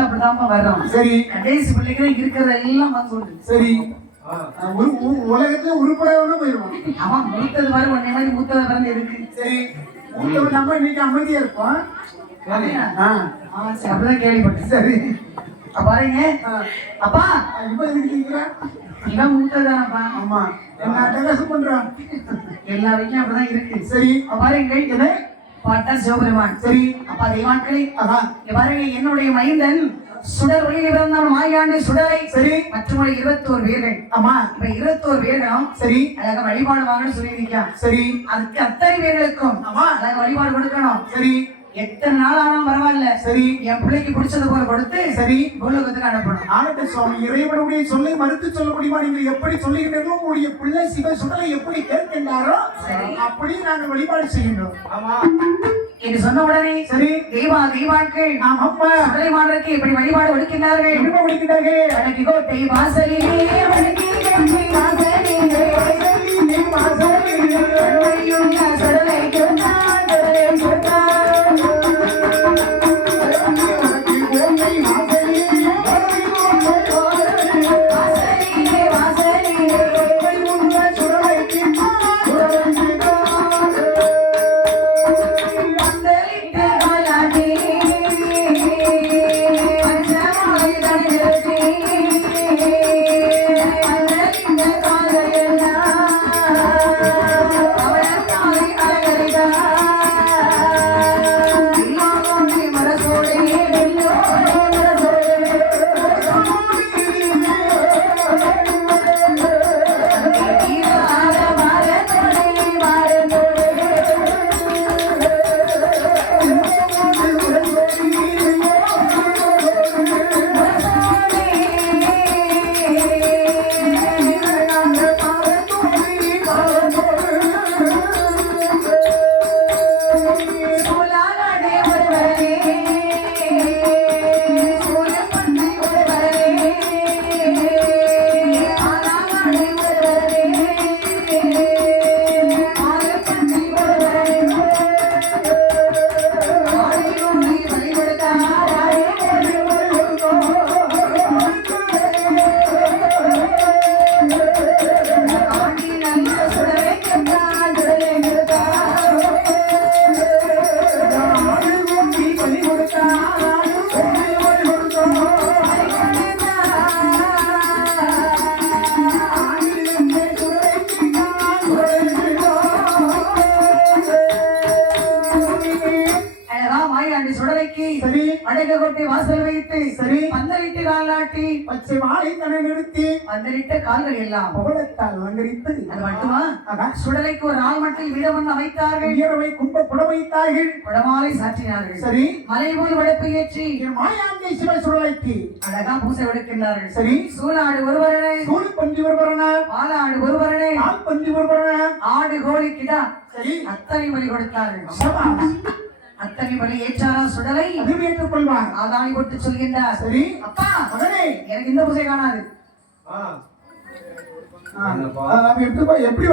முதல்ல அப்படிதான்ப்பா வர்றோம். சரி. கடைசி பிள்ளைங்க இருக்கிறதெல்லாம் வந்து சொல்லுது. சரி. உலகத்துல உருப்படாம போயிருவான். அவன் மூத்தது மாதிரி ஒன்னே மாதிரி மூத்ததை பிறந்து இருக்கு. சரி. மூத்தவன் நம்ம இன்னைக்கு அமைதியா இருப்பான். அப்படிதான் கேள்விப்பட்டேன். சரி. பாருங்க அப்பா இப்ப இருக்கீங்களா? இவன் மூத்ததானப்பா. ஆமா. என்ன அட்டகாசம் பண்றான். எல்லா வீட்லயும் அப்படிதான் இருக்கு. சரி. பாருங்க எதை பாட்டா சிவபெருமான். சரி. அப்பா தெய்வான்களே அதான் பாருங்க என்னுடைய மைந்தன் சுடர் ஒளியில் பிறந்தவன் மாயாண்டி சுடரை. சரி. மற்றும் 21 பேர்கள். ஆமா. இப்ப 21 பேர்களும் சரி அழகா வழிபாடு வாங்கன்னு சொல்லியிருக்கா. சரி. அதுக்கு அத்தனை பேர்களுக்கும் ஆமா அழகா வழிபாடு கொடுக்கணும். சரி. எத்தனை நாள் ஆனாலும் பரவாயில்ல. சரி. என் பிள்ளைக்கு பிடிச்சது போல கொடுத்து சரி கோலோகத்துக்கு அனுப்பணும். ஆனந்த சுவாமி இறைவனுடைய சொல்லை மறுத்து சொல்ல முடியுமா? நீங்கள் எப்படி சொல்லுகின்றீர்களோ உங்களுடைய பிள்ளை சிவ சுடலை எப்படி கேட்கின்றாரோ அப்படி நாங்கள் வழிபாடு செய்கின்றோம். ஆமா என்று சொன்ன உடனே சரி தெய்வான்கள் சுடலை மாடற்கு இப்படி வழிபாடு ஒடுக்கின்றார்கள். என்ன ஒடுக்கின்றார்கள்? அடக்கி கோட்டை வாசலிலே அடக்கோட்டை வாசல் வைத்து சரி பந்தலிட்டு காலாட்டி பச்சை மாலை தன்னை நிறுத்தி பந்தலிட்ட கால்கள் எல்லாம் புகழத்தால் அலங்கரித்து அது மட்டுமா சுடலைக்கு ஒரு நாள் மட்டும் வீடமன் அமைத்தார்கள். வீரவை கும்ப புடவைத்தார்கள். குடமாலை சாற்றினார்கள். சரி மலை போல் விளப்பு ஏற்றி மாயாண்டி சிவ சுடலைக்கு அழகா பூசை விடுக்கின்றார்கள். சரி சூலாடு ஒருவரனே சூழ் பஞ்சி ஒருவரனே பாலாடு ஒருவரனே பால் பஞ்சி ஒருவரனே ஆடு கோழி கிடா சரி அத்தனை பலி கொடுத்தார்கள். அத்தனை பலி ஏற்றாரா சுடலை ஏற்றுக் கொள்வார். ஆதானி போட்டு சொல்கின்றார். சரி அப்பா மகனே எனக்கு இந்த பூசை காணாது. எப்படி எப்படி